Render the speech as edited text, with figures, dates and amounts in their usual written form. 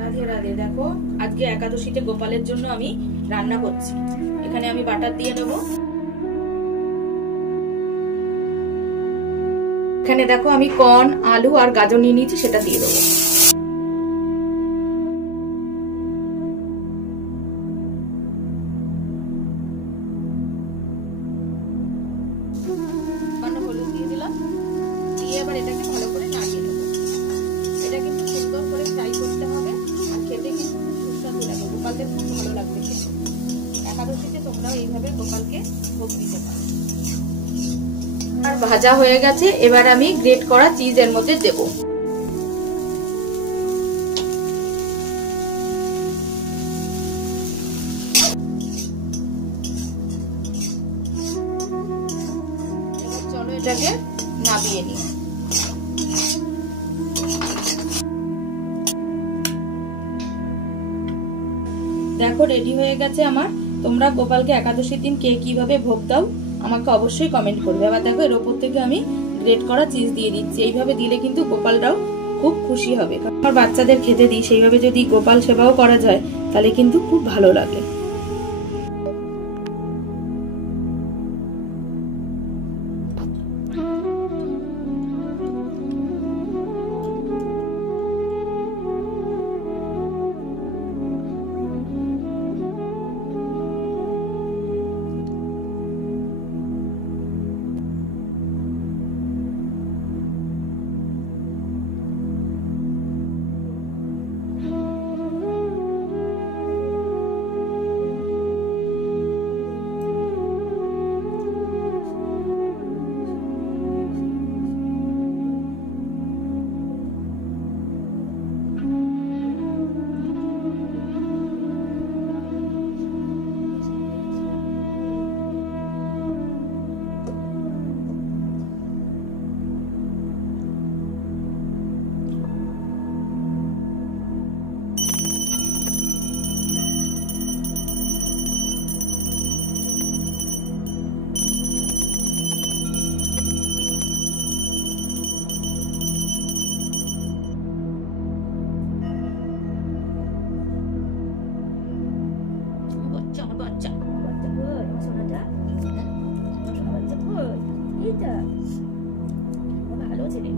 রাধে রাধে। দেখো আজকে একাদশীতে গোপালের জন্য আমি রান্না করছি। এখানে আমি বাটার দিয়ে নেব। এখানে দেখো আমি কর্ন, আলু আর গাজর নিয়ে নিয়েছি, সেটা দিয়ে দেবো। হলুদ দিয়ে দিলাম, দিয়ে এবার এটাকে ভালো করে নাড়িয়ে নেবো। এটা কিন্তু সুন্দর করে ফ্রাই করতে হবে, আর খেতে কিন্তু সুস্বাদু লাগে, গোপালদের খুব ভালো লাগবে খেতে। একাদশীতে তোমরাও এইভাবে গোপালকে ভোগ দিতে পারো। আর ভাজা হয়ে গেছে, এবার আমি গ্রেট করা চিজ এর মধ্যে দেব। চলো এটাকে নামিয়ে নিই। দেখো রেডি হয়ে গেছে আমার। তোমরা গোপালকে একাদশীর দিন কে কিভাবে ভোগ দাও আমাকে অবশ্যই কমেন্ট করবে। এবার দেখো এর ওপর থেকে আমি গ্রেট করা চিজ দিয়ে দিচ্ছি। এইভাবে দিলে কিন্তু গোপালরাও খুব খুশি হবে। আমার বাচ্চাদের খেতে দিই, সেইভাবে যদি গোপাল সেবাও করা যায় তাহলে কিন্তু খুব ভালো লাগে। ভালো ছেলে।